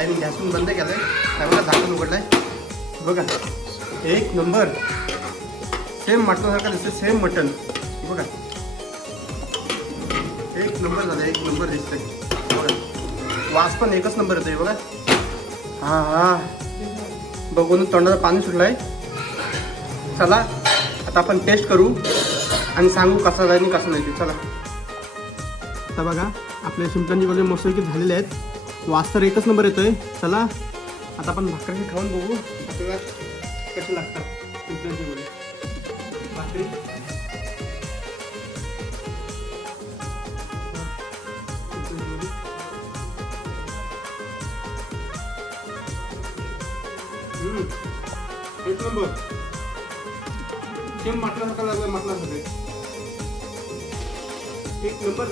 ताईने गॅसून बंद केलाय. त्यामुळे बघा झाकण आहे बघा एक नंबर. सेम मटणासारखं दिसतं सेम मटण. बघा. एक नंबर झालं एक नंबर दिसतंय. बघा. वास पण एकच नंबर येतोय बघा. हा हा. बघून तोंडाचं पाणी सुटलंय. चला आता आपण टेस्ट करू आणि सांगू कसा जाईल आणि कसं नाही. चला. आता बघा आपल्या शिंपल्यांची वगैरे मस्तपैकी झालेले आहेत. वास तर एकच नंबर येतोय. चला आता आपण भाकरी खाऊन बघू. आपल्याला कसे लागतात भाकरी. एक नंबर. सेम मटणासारखा लागला मटणासारखं एक नंबर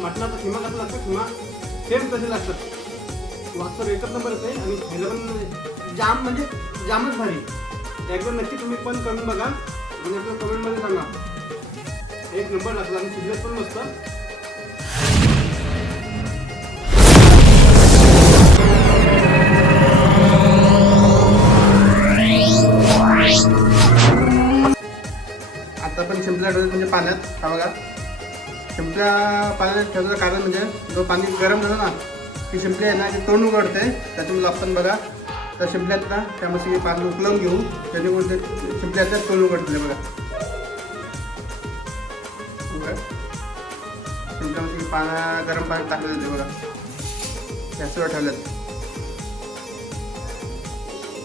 म्हटलं तर खिमा कसं लागतं खिमा सेम तसे लागतात वास्तव एकच नंबर येते आणि खायला पण जाम म्हणजे जामच भारी. एकदा नक्की तुम्ही पण करून बघा आणि आपल्या कमेंटमध्ये सांगा. एक नंबर लागला आणि शिजत पण मस्त. आता पण शिंपल्या ठेवलं म्हणजे पाण्यात हा बघा. शिंपल्या पाण्यात ठेवलं कारण म्हणजे जो पाणी गरम झालं ना ती शिंपली आहे ना ती तोंड उघडते. त्याच्यामुळे लागतं बघा त्या शिंपल्यात ना त्यामध्ये पाणी उकलवून घेऊ. त्याच्यामुळे ते शिंपल्याचं तोंड उघडते बघा. बघा. शिंपल्यामध्ये पाण्या गरम पाणी टाकलं जाते बघा. गॅसवर ठेवल्यात.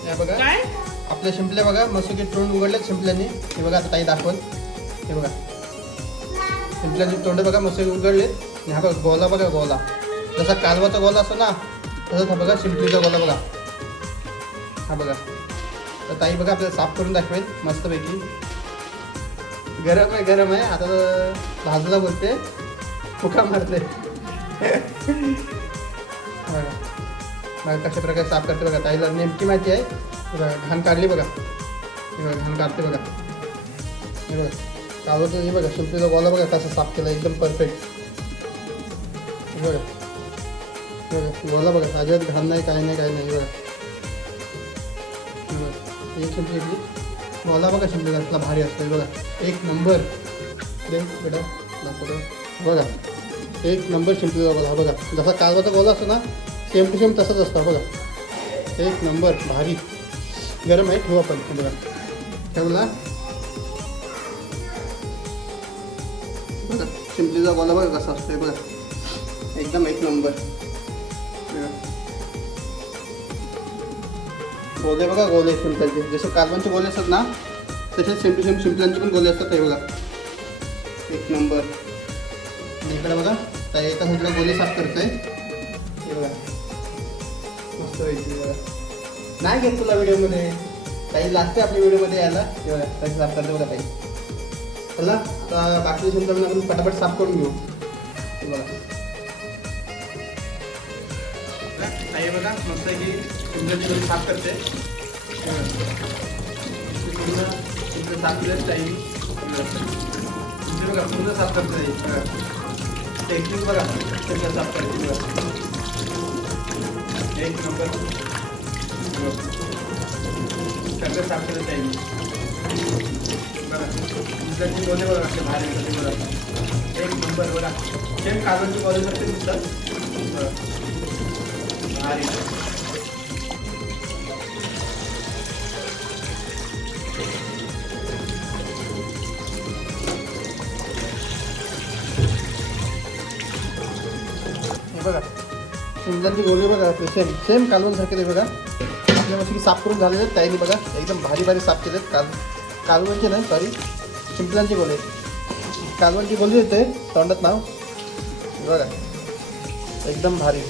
या बघा. आपल्या शिंपल्या बघा मस्त की तोंड उघडलेत शिंपल्याने. हे बघा आता ताई दाखवल. हे बघा. शिंपल्याचे तोंड बघा मसे उघडले. आणि हा बघा गोला बघा गोला. जसा कालवाचा गोला असतो ना तसंच हा बघा शिंपलीचा गोला बघा. हा बघा. तर ताई बघा आपल्याला साफ करून दाखवेल मस्तपैकी गरम आहे गरम आहे. आता भाजूला भाजला बोलते. फुका मारते. बघा. कशा प्रकारे साफ करते बघा. ताईला नेमकी माहिती आहे. बघा घाण काढली बघा. बघा घाण काढते बघा. हे बघा. काढलं हे बघा शिंपीचा गोला बघा कसं साफ केला एकदम परफेक्ट बघा हे बघा गोला बघा अजिबात घाण नाही काय नाही काय नाही बघा बघा एक शिंपी घेतली गोला बघा शिंपीचा असला भारी असतो बघा. एक नंबर बेटा दाखवतो. बघा. एक नंबर शिंपीचा गोला हा बघा. जसा कालवाचा गोला असतो ना सेम टू सेम तसाच असतो बघा. एक नंबर भारी. गरम आहे ठेवा पण बघा. ठेवला? बघा शिंपलीचा गोला बघा कसा असतोय बघा एकदम एक नंबर बघा. गोले बघा गोले शिंपल्यांचे जसे कार्बनचे गोले असतात ना तसेच शिंपली टू शिंपल्यांचे पण गोले असतात ते बघा. एक नंबर इकडे बघा तर एका साईडला गोले साफ करतोय. हे बघा. मस्त बघा. नाही घेत तुला व्हिडिओमध्ये काही लागते आपल्या व्हिडिओमध्ये यायला. हे बघा काही साफ करते बघा काही चला आता बाकी शिंपल्या पण आपण पटापट साफ करून घेऊ. आई बघा मस्त आहे की शिंपल्याची साफ करते. तुमचं साफ केल्याच ताई. शिंपले बघा पूर्ण साफ करते. टेक्निक बघा साफ करायची बघा एक नंबर. सगळं साफ केलं ताई बघा दोन्ही बघा असे बाहेर येतात बघा एक नंबर बघा सेम कागदची कॉलेज असते दिसतात बघा भारी हे बघा. शिमल्यांची गोळे बघा आपले सेम सेम कालवणसारखे ते बघा. आपल्या मस्त साफ करून झालेले आहेत त्याने बघा. एकदम भारी भारी साफ केले आहेत काल कालवणचे नाही सॉरी शिंपल्यांचे गोले कालवणचे गोले येते तोंडात नाव. बरं. एकदम भारी.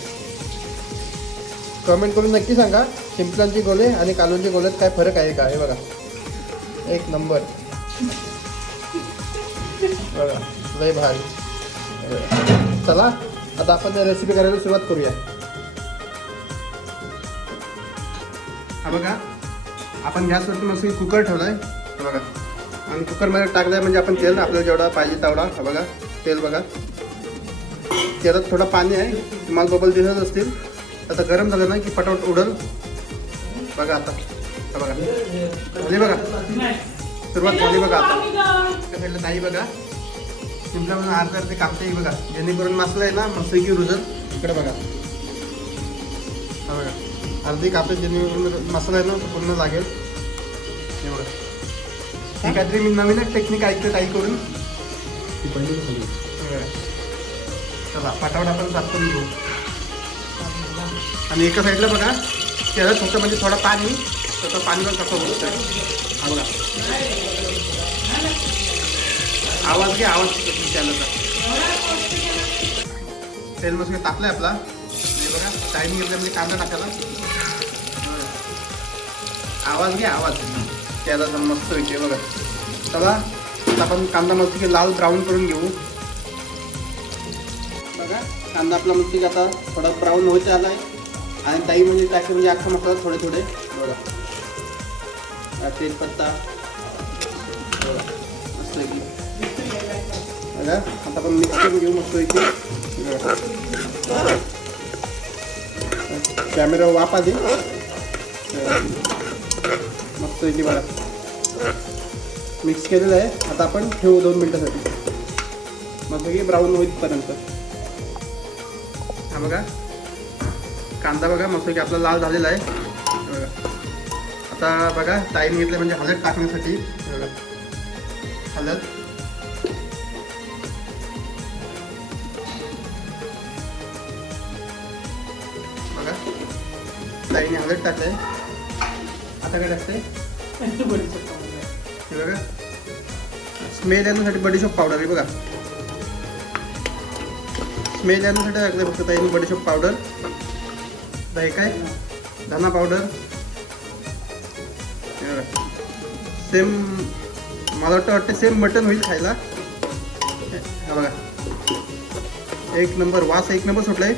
कमेंट करून नक्की सांगा शिंपल्यांची गोले आणि कालवणचे गोल्यात काय फरक आहे का? हे बघा. एक नंबर. बघा लय भारी. चला आता आपण रेसिपी करायला सुरुवात करूया. हा बघा आपण गॅसवरती मस्त कुकर ठेवलाय. बघा. आणि कुकरमध्ये टाकलं म्हणजे आपण तेल आपल्याला जेवढा पाहिजे तेवढा. हा बघा तेल बघा. त्याच्यात थोडं पाणी आहे तुम्हाला बबल दिसत असतील. आता गरम झालं ना की पटापट उडल. बघा आता. हा बघा. झाली बघा. सुरुवात झाली बघा आता. साईडला नाही बघा. तुमच्या म्हणून अर्धा ते कापते बघा. जेणेकरून मसाला आहे ना मस्त की रुजल. इकडे बघा. हा बघा. अर्धी कापते जेणेकरून मसाला आहे ना तो पूर्ण लागेल. हे बघा हे काहीतरी मी नवीन टेक्निक ऐकते ताई करून. चला पटापट आपण करून घेऊ. आणि एका साईडला बघा त्याला फक्त म्हणजे थोडं पाणी तर पाणी पण कसं होतं हा बघा. आवाज घे आवाज. त्याला तेल मस्त तापलाय आपला. बघा टाइम घेतला म्हणजे कांदा टाकायला. आवाज घे आवाज. त्याला जरा मस्त होते बघा. चला आता आपण कांदा मस्त की लाल ब्राऊन करून घेऊ. बघा कांदा आपला मस्त की आता थोडा ब्राऊन होत आलाय. आणि ताई म्हणजे टाकते म्हणजे अख्खा मसाला थोडे थोडे. बघा. तेजपत्ता. मस्त की बघा आता आपण मिक्स करून घेऊ मस्त की कॅमेरा वापा दे. मस्त इडली बघा मिक्स केलेलं आहे. आता आपण ठेवू दोन मिनटासाठी. मग की ब्राऊन होईपर्यंत. हा बघा. कांदा बघा मस्त की आपला लाल झालेला आहे. बघा आता बघा टाईम घेतलं म्हणजे हळद टाकण्यासाठी. बघा हळद बघा. ताईने हळद टाकलंय. आता काय टाकते हे बघा. स्मेल येण्यासाठी बडीशॉप पावडर आहे बघा. स्मेल येण्यासाठी टाकलं फक्त ताईने बडीशॉप पावडर दही काय? धना पावडर सेम मला वाटतं वाटतं सेम मटन होईल खायला. हा बघा. एक नंबर वास एक नंबर सुटलाय.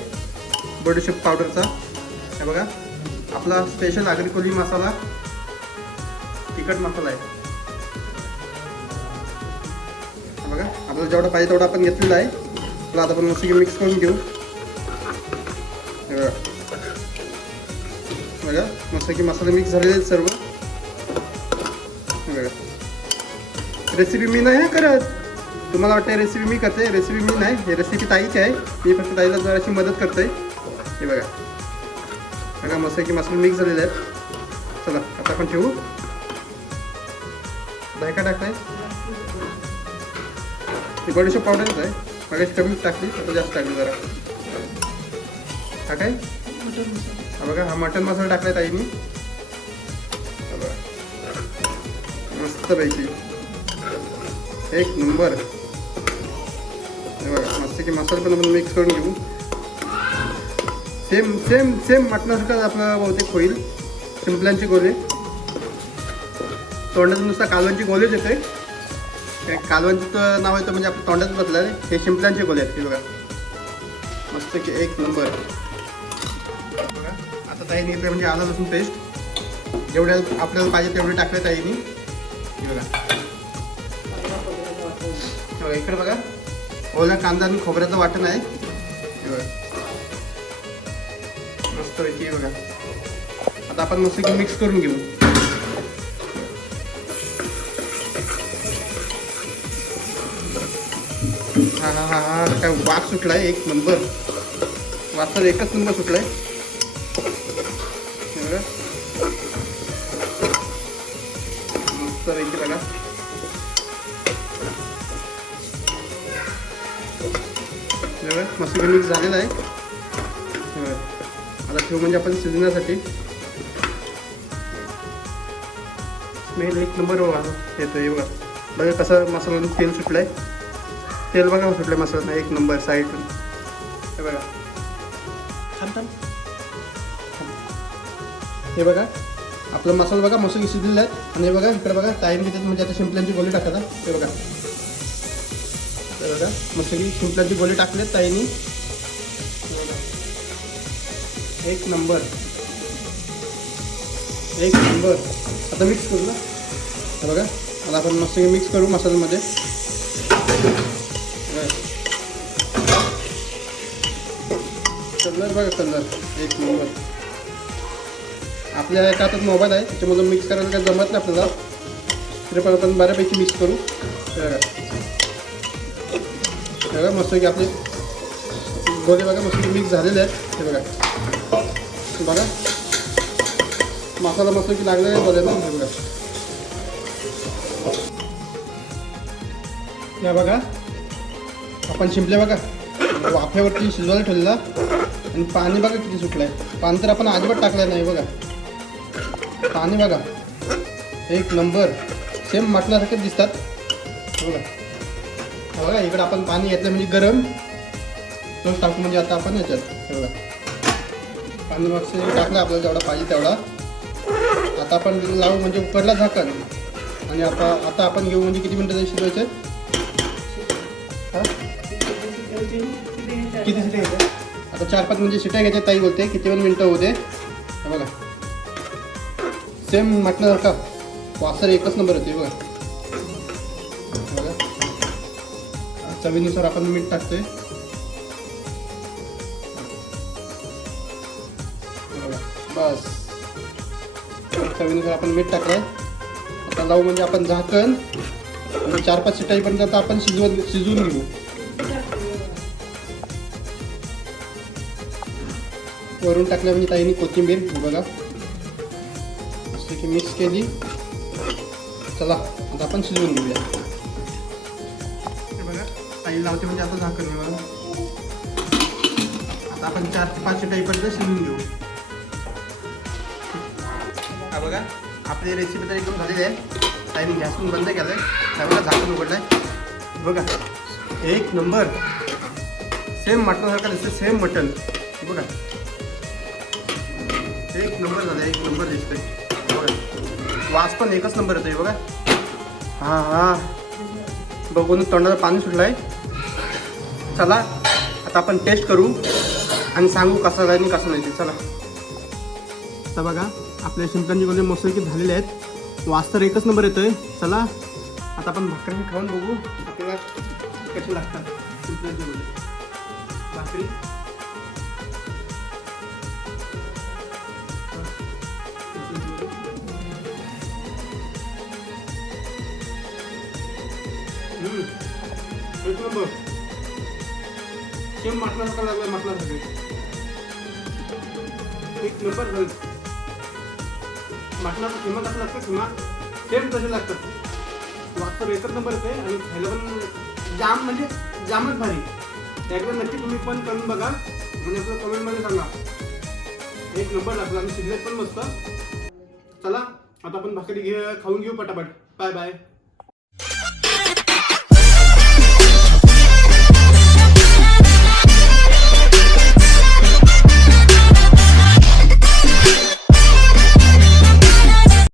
बडीशेप पावडरचा हे बघा. आपला स्पेशल आगरी कोली मसाला. तिखट मसाला आहे. बघा आपल्याला जेवढा पाहिजे तेवढा आपण घेतलेला आहे. आपला आता आपण मस्त मिक्स करून घेऊ. बघा. बघा मस्त की मसाले मिक्स झालेले आहेत सर्व. बघा. रेसिपी मी नाही करत. तुम्हाला वाटतं रेसिपी मी करते? रेसिपी मी नाही. हे रेसिपी ताईची आहे. मी फक्त ताईला जराशी मदत करते हे बघा. बघा मस्त की मसाले मिक्स झालेले आहेत. चला आता आपण ठेवू. बायका का टाकताय ती बडीशेप पावडरच आहे मगाशी कमी टाकली आता जास्त टाकली जरा. हा काय? हा बघा हा मटन मसाला टाकलाय ताईनी. मी मस्त मस्तपैकी एक नंबर. बघा मस्त की मसाला पण आपण मिक्स करून घेऊ. सेम सेम सेम मटणासारखं आपलं बहुतेक होईल. शिंपल्यांची गोरे तोंडातून नुसता कालवांची गोलेच येते. काय कालवांचं नाव येतं म्हणजे आपलं तोंडात रे. हे शिंपल्यांचे गोले आहेत हे बघा. मस्त की एक नंबर. बघा आता ताईने इकडे म्हणजे आलं लसूण पेस्ट जेवढ्या आपल्याला पाहिजे तेवढे टाकले ताईने. हे बघा. हे इकडे बघा. ओला कांदा आणि खोबऱ्याचं वाटण आहे. हे बघा. मस्त पैकी बघा. आता आपण मस्त की मिक्स करून घेऊ. हा हा काय वास सुटलाय? एक नंबर. वास तर एकच नंबर सुटलाय. मस्त पैकी बघा. मस्त मिक्स झालेला आहे. आता ठेव म्हणजे आपण शिजण्यासाठी. स्मेल एक नंबर येतो हे बघा. बघा कसं मसाला तेल सुटलंय. तेल बघा सुटलं मसाला एक नंबर साईड हे बघा. थांब थांब. हे बघा आपला मसाला बघा मसाला शिजलेला आहे. आणि हे बघा इकडे बघा टाईम घेतात म्हणजे आता शिंपल्यांची गोळी टाकायला हे. बघा. हे बघा मस्त की शिंपल्यांची गोळी टाकलेत ताईनी. एक नंबर. एक नंबर. आता मिक्स करू ना. हे बघा आता आपण मस्त मिक्स करू मसाल्यामध्ये. बघा कलर. एक नंबर. आपल्या एका हातात मोबाईल आहे त्याच्यामधून मिक्स करायला काय जमत नाही आपल्याला. तरी पण आपण बऱ्यापैकी मिक्स करू. बघा. बघा मस्त की आपले गोले बघा मस्त मिक्स झालेले आहेत. हे बघा. बघा. मसाला मस्त की लागलेला आहे गोळ्यांना हे बघा. या बघा. आपण शिंपले बघा. वाफ्यावरती शिजवायला ठेवलेला. आणि पाणी बघा किती सुटलंय. पाणी तर आपण अजिबात टाकलं नाही बघा. पाणी बघा. एक नंबर. सेम मटणासारखेच दिसतात. बघा. बघा इकडे आपण पाणी घेतलं म्हणजे गरम. तोच टाकू म्हणजे आता आपण याच्यात. हे बघा. पाणी मस्त टाकलं आपल्याला जेवढा पाहिजे तेवढा. आता आपण लावू म्हणजे उकडला झाकण. आणि आता आता आपण घेऊ म्हणजे किती मिनटं शिजवायचे? किती शिट्या आता चार पाच म्हणजे शिट्या घ्यायच्या ताई बोलते किती पण मिनटं होते बघा. सेम म्हटल्यासारखा वासर एकच नंबर होते बघा. बघा. चवीनुसार आपण मीठ टाकतोय. बस. चवीनुसार आपण मीठ टाकलंय. आता लावू म्हणजे आपण झाकण. आणि चार पाच शिटाईपर्यंत आता आपण शिजवत शिजवून घेऊ. वरून टाकल्या म्हणजे ताईने कोथिंबीर बघा. की मिक्स केली. चला आता आपण शिजवून घेऊया. बघा ताई लावते म्हणजे आता झाकण घेऊ बघा आता आपण चार ते पाच टाईपर्यंत शिजवून घेऊ. हा बघा आपली रेसिपी तर एकदम झालेली आहे. ताईने गॅस पण बंद केलं आहे बघा झाकण उघडलं आहे बघा एक नंबर. सेम मटणासारखं दिसतं सेम मटण बघा. एक नंबर झालं एक नंबर दिसतंय. बघा. वास पण एकच नंबर येतोय बघा. हा हा. बघून तोंडाला पाणी सुटलंय. चला आता आपण टेस्ट करू आणि सांगू कसं आहे आणि कसं नाही ते. चला. आता बघा आपल्या शिंपल्यांची गोळे मोसंकी झालेले आहेत. वास तर एकच नंबर येतोय. चला आता आपण भाकरी खाऊन बघू. आपल्याला कशी लागतात शिंपल्यांची भाकरी. एक नंबर सेम मटणासारखा लागला मटणासारखे एक नंबर झाली मटणाचा किंमत कसं लागतं किंवा सेम तसे लागतात. वास्तव एकच नंबर येते आणि खायला पण जाम म्हणजे जामच भारी. एकदा नक्की तुम्ही पण करून बघा. म्हणजे आपलं कमेंटमध्ये सांगा. एक नंबर लागला. आणि शिजलेत पण मस्त चला आता आपण भाकरी घे खाऊन घेऊ पटापट. Bye bye